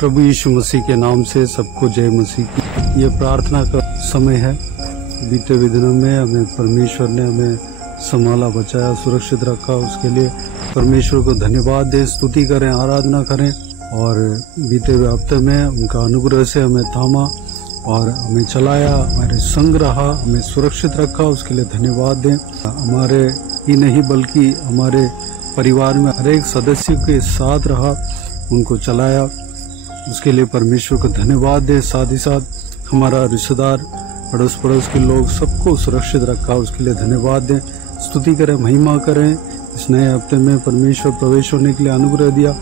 प्रभु यीशु मसीह के नाम से सबको जय मसीह की। ये प्रार्थना का समय है। बीते हुए दिनों में हमें परमेश्वर ने हमें संभाला, बचाया, सुरक्षित रखा। उसके लिए परमेश्वर को धन्यवाद दें, स्तुति करें, आराधना करें। और बीते हुए हफ्ते में उनका अनुग्रह से हमें थामा और हमें चलाया, हमारे संग रहा, हमें सुरक्षित रखा। उसके लिए धन्यवाद दें। हमारे ही नहीं बल्कि हमारे परिवार में हर एक सदस्य के साथ रहा, उनको चलाया। उसके लिए परमेश्वर को धन्यवाद दें। साथ ही साथ हमारा रिश्तेदार, अड़ोस पड़ोस के लोग, सबको सुरक्षित रखा। उसके लिए धन्यवाद दें, स्तुति करें, महिमा करें। इस नए हफ्ते में परमेश्वर प्रवेश होने के लिए अनुग्रह दिया,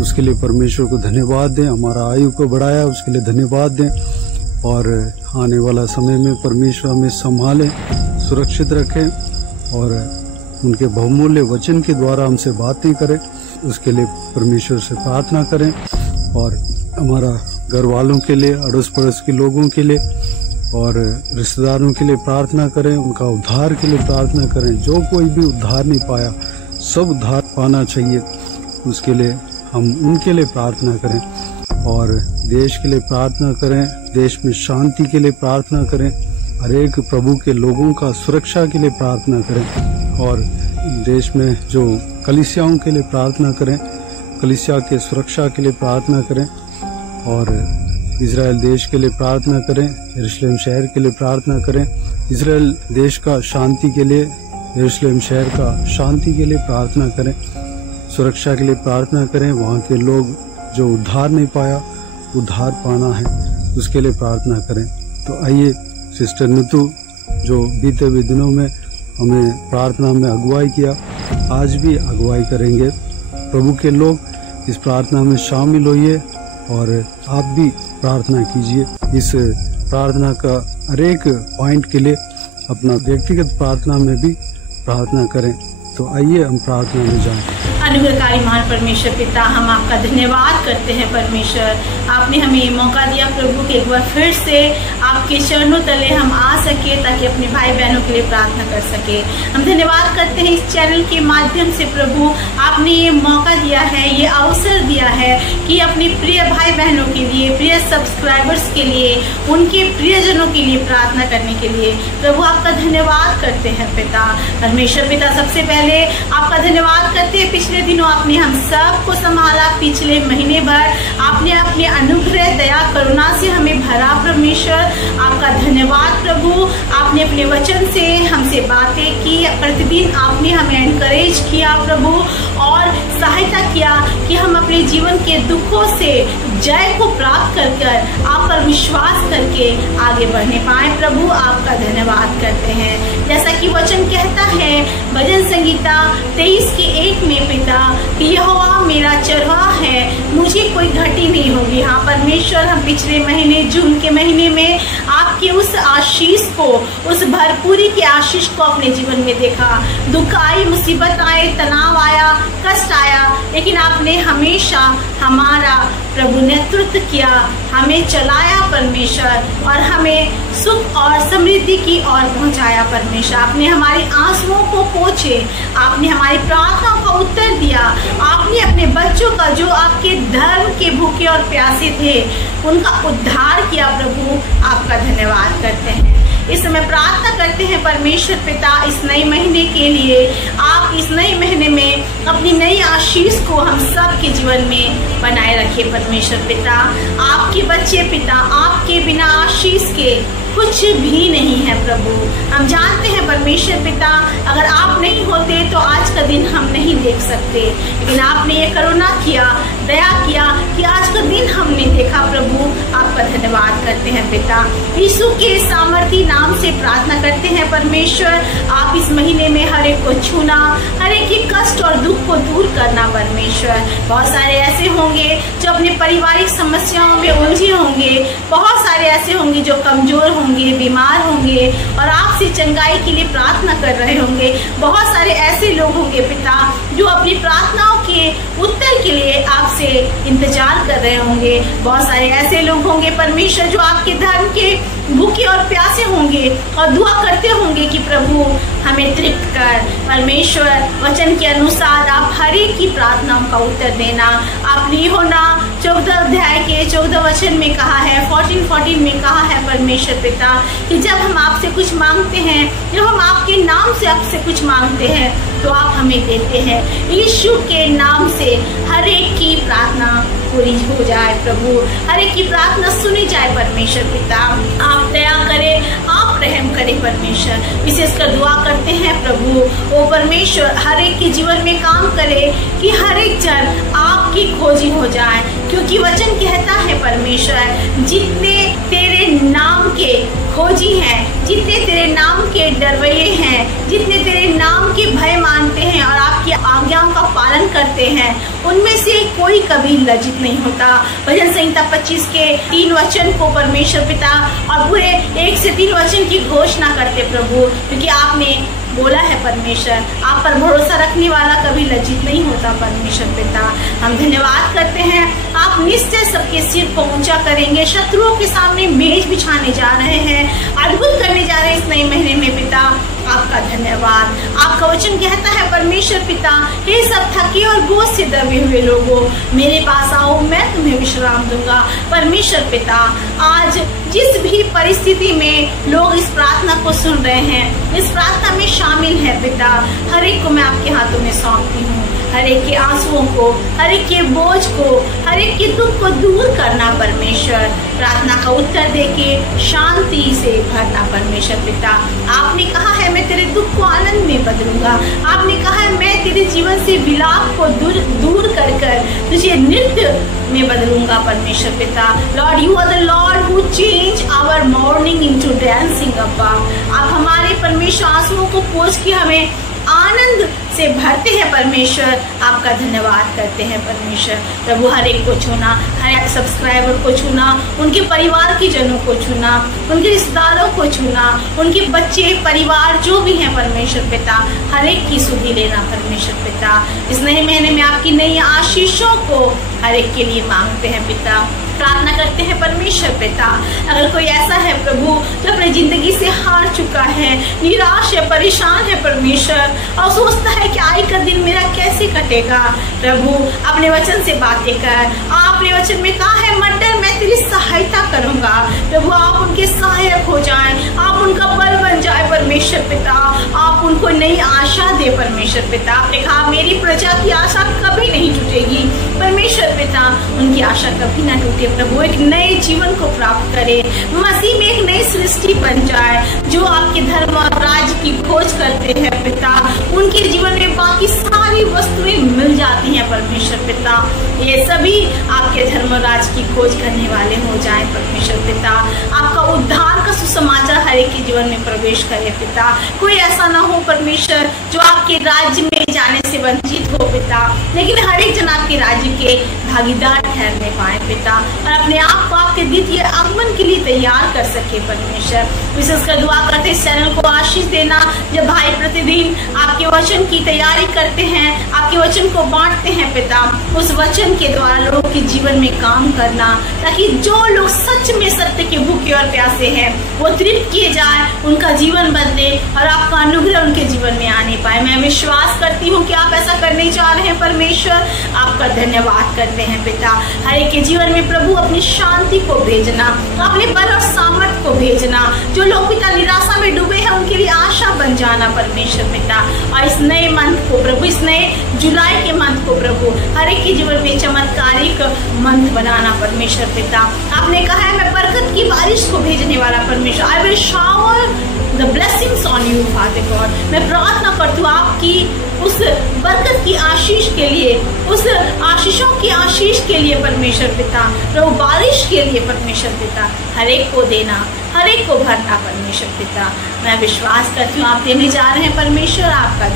उसके लिए परमेश्वर को धन्यवाद दें। हमारा आयु को बढ़ाया, उसके लिए धन्यवाद दें। और आने वाला समय में परमेश्वर हमें संभाले, सुरक्षित रखें और उनके बहुमूल्य वचन के द्वारा हमसे बातें करें। उसके लिए परमेश्वर से प्रार्थना करें। और हमारा घर वालों के लिए, अड़ोस पड़ोस के लोगों के लिए और रिश्तेदारों के लिए प्रार्थना करें। उनका उद्धार के लिए प्रार्थना करें। जो कोई भी उद्धार नहीं पाया, सब उद्धार पाना चाहिए। उसके लिए हम उनके लिए प्रार्थना करें और देश के लिए प्रार्थना करें। देश में शांति के लिए प्रार्थना करें। हर एक प्रभु के लोगों का सुरक्षा के लिए प्रार्थना करें। और देश में जो कलीसियाओं के लिए प्रार्थना करें, कलीसिया के सुरक्षा के लिए प्रार्थना करें। और इजराइल देश के लिए प्रार्थना करें। यरूशलेम शहर के लिए प्रार्थना करें। इजराइल देश का शांति के लिए, यरूशलेम शहर का शांति के लिए प्रार्थना करें। सुरक्षा के लिए प्रार्थना करें। वहाँ के लोग जो उद्धार नहीं पाया, उद्धार पाना है, उसके लिए प्रार्थना करें। तो आइए, सिस्टर नीतू जो बीते हुए दिनों में हमें प्रार्थना में अगुवाई किया, आज भी अगुवाई करेंगे। प्रभु के लोग इस प्रार्थना में शामिल होइए और आप भी प्रार्थना कीजिए। इस प्रार्थना का हर एक पॉइंट के लिए अपना व्यक्तिगत प्रार्थना में भी प्रार्थना करें। तो आइए हम प्रार्थना में जाएं। अनुग्रहकारी महान परमेश्वर पिता, हम आपका धन्यवाद करते हैं। परमेश्वर, आपने हमें ये मौका दिया प्रभु कि एक बार फिर से आपके चरणों तले हम आ सके, ताकि अपने भाई बहनों के लिए प्रार्थना कर सके। हम धन्यवाद करते हैं इस चैनल के माध्यम से प्रभु, आपने ये मौका दिया है, ये अवसर दिया है कि अपने प्रिय भाई बहनों के लिए, प्रिय सब्सक्राइबर्स के लिए, उनके प्रियजनों के लिए प्रार्थना करने के लिए प्रभु आपका धन्यवाद करते हैं पिता। परमेश्वर पिता, सबसे पहले आपका धन्यवाद करते हैं, पिछले दिनों आपने हम सबको संभाला। पिछले महीने भर आपने अपने अनुग्रह, दया, करुणा से हमें भरा। परमेश्वर आपका धन्यवाद प्रभु, आपने अपने वचन से हमसे बातें की। प्रतिदिन आपने हमें एनकरेज किया प्रभु और सहायता किया कि हम अपने जीवन के दुखों से जय को प्राप्त कर आप पर विश्वास करके आगे बढ़ने पाए। प्रभु आपका धन्यवाद करते हैं। जैसा कि वचन कहता है भजन संगीता 23:1 में पिता, कि यहोवा मेरा चरवाहा है, मुझे कोई घटी नहीं होगी। हाँ परमेश्वर, हम पिछले महीने जून के महीने में आपके उस आशीष को, उस भरपूरी के आशीष को अपने जीवन में देखा। दुख आई, मुसीबत आए, तनाव आया, कष्ट आया, लेकिन आपने हमेशा हमारा प्रभु नेतृत्व किया, हमें चलाया परमेश्वर, और हमें सुख और समृद्धि की ओर पहुंचाया। परमेश्वर, आपने हमारे आंसुओं को पोंछे, आपने हमारी प्रार्थनाओं का उत्तर दिया। आपने अपने बच्चों का, जो आपके धर्म के भूखे और प्यासे थे, उनका उद्धार किया। प्रभु आपका धन्यवाद करते हैं। इस समय प्रार्थना करते हैं परमेश्वर पिता, इस नए महीने के लिए आप इस नए महीने में अपनी नई आशीष को हम सब के जीवन में बनाए रखिए। परमेश्वर पिता, आपके बच्चे पिता, आपके बिना आशीष के कुछ भी नहीं है प्रभु। हम जानते हैं परमेश्वर पिता, अगर आप नहीं होते तो आज का दिन हम नहीं देख सकते, लेकिन आपने ये करुणा किया, दया किया कि आज का दिन हमने देखा। प्रभु आपका धन्यवाद करते हैं पिता। यीशु के सामर्थी नाम से प्रार्थना करते हैं परमेश्वर, आप इस महीने में हर एक को छूना, हर एक के कष्ट और दुख को दूर करना। परमेश्वर, बहुत सारे ऐसे होंगे जो अपने पारिवारिक समस्याओं में उलझे होंगे, बहुत सारे ऐसे होंगे जो कमजोर होंगे, बीमार होंगे और आपसे चंगाई के लिए प्रार्थना कर रहे होंगे। बहुत सारे ऐसे लोग होंगे पिता जो अपनी प्रार्थनाओं के उत्तर के लिए आपसे इंतजार कर रहे होंगे। बहुत सारे ऐसे लोग होंगे परमेश्वर जो आपके धर्म के भूखे और प्यासे होंगे और दुआ करते होंगे कि प्रभु हमें तृप्त कर। परमेश्वर वचन के अनुसार आप हर एक की प्रार्थनाओं का उत्तर देना। आपने यूहन्ना 14 अध्याय के 14 वचन में कहा है, 14 में कहा है परमेश्वर पिता कि जब हम आपसे कुछ मांगते हैं, जब हम आपके नाम से आपसे कुछ मांगते हैं तो आप हमें देते हैं। यीशु के नाम से हर एक की प्रार्थना पूरी हो जाए प्रभु, हर एक की प्रार्थना सुनी जाए परमेश्वर पिता। आप दया करें, आप रहम करें परमेश्वर। विशेषकर दुआ करते हैं प्रभु ओ परमेश्वर हर एक के जीवन में काम करे कि हर एक जन आपकी खोजी हो जाए, क्योंकि वचन कहता है परमेश्वर जितने तेरे नाम के खोजी हैं, जितने तेरे नाम के डरवैये हैं, जितने तेरे नाम के भय मानते हैं और आपकी आज्ञाओं का पालन करते हैं, उनमें से कोई कभी लज्जित नहीं होता। भजन संहिता 25 के 3 वचन को परमेश्वर पिता और पूरे 1 से 3 वचन की घोषणा करते प्रभु, क्योंकि आपने बोला है परमेश्वर आप पर भरोसा रखने वाला कभी लज्जित नहीं होता परमेश्वर पिता। हम धन्यवाद करते हैं, आप निश्चय सबके सिर को ऊंचा करेंगे, शत्रुओं के सामने मेज बिछाने जा रहे हैं, अद्भुत करने जा रहे हैं इस नए महीने में पिता। आपका धन्यवाद। आपका वचन कहता है परमेश्वर पिता, हे सब थके और बोझ से दबे हुए लोगों मेरे पास आओ, मैं तुम्हें विश्राम दूंगा। परमेश्वर पिता आज जिस भी परिस्थिति में लोग इस प्रार्थना को सुन रहे हैं, इस प्रार्थना में शामिल है पिता, हर एक को मैं आपके हाथों में सौंपती हूँ। हर एक के आंसुओं को, हर एक के बोझ को, हर एक के दुख को दूर करना परमेश्वर, प्रार्थना का उत्तर देके शांति से भरना परमेश्वर पिता। आपने कहा है मैं तेरे दुख को आनंद में बदलूंगा, आपने कहा है मैं तेरे जीवन से विलाप को दूर कर तुझे नृत्य में बदलूंगा परमेश्वर पिता। Lord you are the lord who change our morning into dancing अब्बा। आप हमारे परमेश्वर आंसुओं को पोंछ के हमें आनंद से भरते हैं परमेश्वर। आपका धन्यवाद करते हैं परमेश्वर। प्रभु हर एक को छूना, हर एक सब्सक्राइबर को छूना, उनके परिवार के जनों को छूना, उनके रिश्तेदारों को छूना, उनके बच्चे परिवार जो भी हैं परमेश्वर पिता, हर एक की सुधि लेना परमेश्वर पिता। इस नए महीने में आपकी नई आशीषों को हर एक के लिए मांगते हैं पिता, प्रार्थना करते हैं परमेश्वर पिता। अगर कोई ऐसा है प्रभु जो अपनी जिंदगी से हार चुका है, निराश है, परेशान है परमेश्वर, और सोचता है कि आई का दिन मेरा कैसे कटेगा, प्रभु अपने वचन से बातें कर। आपने वचन में कहा है मत डर, मैं तेरी सहायता करूंगा। प्रभु आप उनके सहायक हो जाएं, आप उनका बल बन जाए परमेश्वर पिता, आप उनको नई आशा दे परमेश्वर पिता। आपने कहा मेरी प्रजा की आशा कभी नहीं टूटेगी परमेश्वर पिता, उनकी आशा कभी ना टूटे प्रभु, एक नए जीवन को प्राप्त करे, मसीह में एक नई सृष्टि बन जाए। जो आपके धर्म और राज की खोज करते हैं पिता, उनके जीवन में बाकी सारी वस्तुएं मिल जाती हैं परमेश्वर पिता। ये सभी आपके धर्म और राज की खोज करने वाले हो जाए परमेश्वर पिता। आपका उद्धार का सुसमाचार हर एक के जीवन में प्रवेश करे पिता। कोई ऐसा ना हो परमेश्वर जो आपके राज्य में जाने से वंचित हो पिता, लेकिन हर एक जन आपके राज्य के भागीदार ठहरने पाए पिता, और अपने आप को आपके द्वितीय आगमन के लिए तैयार कर सके परमेश्वर। विशेषकर दुआ करते इस चैनल को आशीष देना, जब भाई प्रतिदिन आपके वचन की तैयारी करते हैं, आपके वचन को बांटते हैं पिता, उस वचन के द्वारा लोगों के जीवन में काम करना, ताकि जो लोग सच में सत्य के भूखे और प्यासे हैं वो तृप्त किए जाए, उनका जीवन बदले और आपका अनुग्रह उनके जीवन में आने पाए। मैं विश्वास करती हूँ कि आप ऐसा करने जा रहे हैं परमेश्वर। आपका धन्यवाद करते हैं पिता। हर एक के जीवन में प्रभु अपनी शांति को भेजना, अपने बल और सामर्थ को भेजना। जो लोग पिता निराशा में डूबे हैं उनके लिए आशा बन जाना परमेश्वर पिता। और इस नए मंथ को प्रभु, इस नए जुलाई के मंथ को प्रभु, हर एक के जीवन में चमत्कारिक मंथ बनाना परमेश्वर पिता। आपने कहा है मैं बरकत की बारिश को भेजने वाला परमेश्वर, I will shower the blessings on you father God. मैं प्रार्थना करती हूँ आपकी उस बरकत की आशीष के लिए, उस आशीषों की आशीष के लिए परमेश्वर पिता, प्रभु बारिश के लिए परमेश्वर पिता, हर एक को देना, हर एक को भरना परमेश्वर पिता। मैं विश्वास करती हूँ आप देने जा रहे हैं परमेश्वर। आपका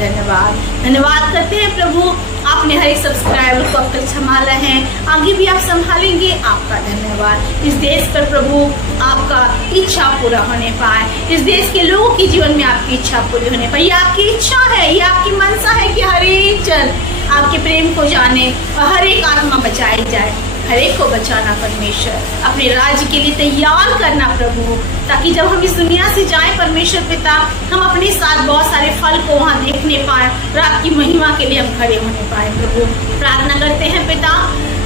धन्यवाद करते हैं प्रभु। आपने हर एक सब्सक्राइबर को अब तक संभाला है, आगे भी आप संभालेंगे। आपका धन्यवाद। इस देश पर प्रभु आपका इच्छा पूरा होने पाए, इस देश के लोगों के जीवन में आपकी इच्छा पूरी होने पाए। ये आपकी इच्छा है, ये आपकी मनसा है कि हर एक जन आपके प्रेम को जाने और हर एक आत्मा बचाई जाए। हर एक को बचाना परमेश्वर, अपने राज्य के लिए तैयार करना प्रभु। ताकि जब हम इस दुनिया से जाएं परमेश्वर पिता, हम अपने साथ बहुत सारे फल को वहाँ देखने पाए और आपकी महिमा के लिए हम खड़े होने पाए। प्रभु प्रार्थना करते हैं पिता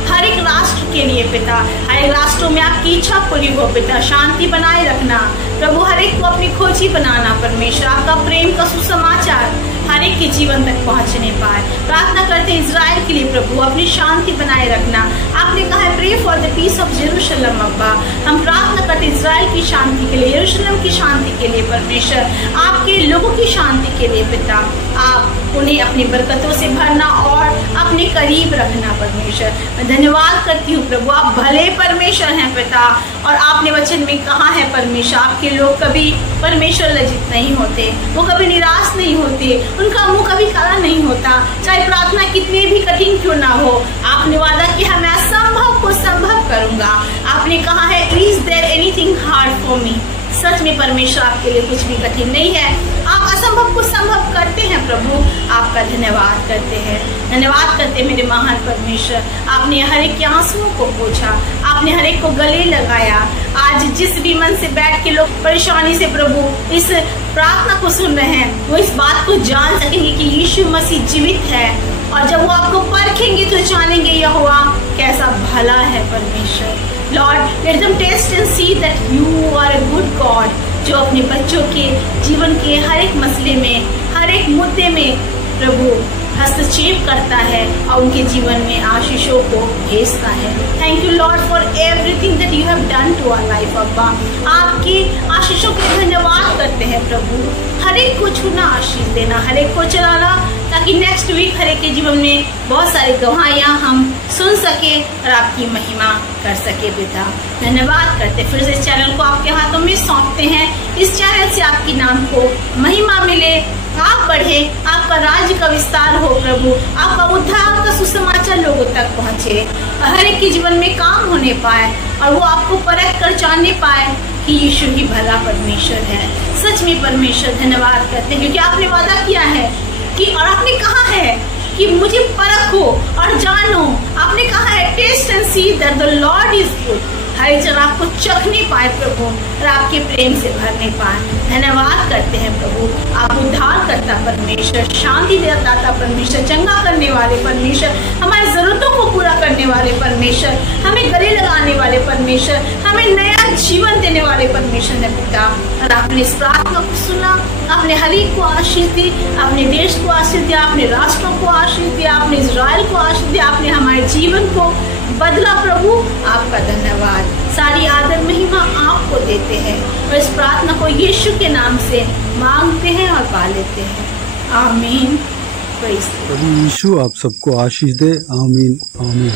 हर एक राष्ट्र के लिए पिता, हर एक राष्ट्रों में आपकी इच्छा पूरी हो पिता, शांति बनाए रखना प्रभु, हर एक को अपनी खोजी बनाना परमेश्वर, आपका प्रेम का सुसमाचार हर एक के जीवन तक पहुंचने पाए। प्रार्थना करते हैं इजराइल के लिए प्रभु, अपनी शांति बनाए रखना। आपने कहा है pray for the peace of Jerusalem अब्बा, हम प्रार्थना करते हैं इजराइल की शांति के लिए, यरूशलेम की शांति के लिए परमेश्वर, आपके लोगों की शांति के लिए पिता, आप उन्हें अपनी बरकतों से भरना और अपने करीब रखना परमेश्वर। मैं धन्यवाद करती हूँ प्रभु, आप भले परमेश्वर हैं पिता, और आपने वचन में कहा है परमेश्वर, आपके लोग कभी परमेश्वर लज्जित नहीं होते, वो कभी निराश नहीं होते, उनका मुंह कभी काला नहीं होता, चाहे प्रार्थना कितनी भी कठिन क्यों ना हो। आपने वादा किया मैं असंभव को संभव करूंगा। आपने कहा है is there anything hard for me, सच में परमेश्वर आपके लिए कुछ भी कठिन नहीं है, आप असंभव को संभव करते हैं प्रभु। आपका धन्यवाद करते हैं, धन्यवाद करते हैं मेरे महान परमेश्वर। आपने हर एक के आंसुओं को पोंछा, आपने हर एक को गले लगाया। आज जिस भी मन से बैठ के लोग परेशानी से प्रभु इस प्रार्थना को सुन रहे हैं, वो इस बात को जान सकेंगे कि यीशु मसीह जीवित है, और जब वो आपको परखेंगे तो जानेंगे यहोवा कैसा भला है परमेश्वर। Lord, let them taste and see that you are a good God, जो अपने बच्चों के जीवन के हर एक मसले में, हर एक मुद्दे में प्रभु हस्तक्षेप करता है और उनके जीवन में आशीषों को भेजता है। Thank you lord for everything that you have done to our life अब्बा, आपकी आशीषों के धन्यवाद करते हैं प्रभु। हर एक को छूना, आशीष देना, हर एक को चलाना, ताकि नेक्स्ट वीक हर एक के जीवन में बहुत सारी गवाहियां हम सुन सके और आपकी महिमा कर सके पिता। धन्यवाद करते, फिर से इस चैनल को आपके हाथों में सौंपते हैं। इस चैनल से आपकी नाम को महिमा मिले, आप बढ़े, आपका राज्य का विस्तार हो प्रभु, आपका उद्धार का सुसमाचार लोगों तक पहुंचे, हर एक के जीवन में काम होने पाए और वो आपको परख कर जानने पाए कि यीशु ही भला परमेश्वर है। सच में परमेश्वर धन्यवाद करते हैं, क्योंकि आपने वादा किया है कि, और आपने कहा है कि मुझे परखो और जानो। आपने कहा है taste and see that the Lord is good, हर एक जन आपको चखने पाए प्रभु और आपके प्रेम से भरने पाए। धन्यवाद करते हैं प्रभु, आप उद्धार करता परमेश्वर, शांति देता परमेश्वर, चंगा करने वाले परमेश्वर, हमारी जरूरतों को पूरा करने वाले परमेश्वर, हमें गले लगाने वाले परमेश्वर, हमें नया जीवन देने वाले परमेश्वर है पिता। और आपने इस प्रार्थना को सुना, आपने हर एक को आशीष दी, अपने देश को आशीष दिया, अपने राष्ट्रों को आशीष दिया, आपने इजराइल को आशीष दिया, आपने हमारे जीवन को बदला प्रभु। आपका धन्यवाद, सारी आदर महिमा आपको देते हैं और इस प्रार्थना को यीशु के नाम से मांगते हैं और पा लेते हैं, आमीन। प्रभु यीशु आप सबको आशीष दे, आमीन आमीन।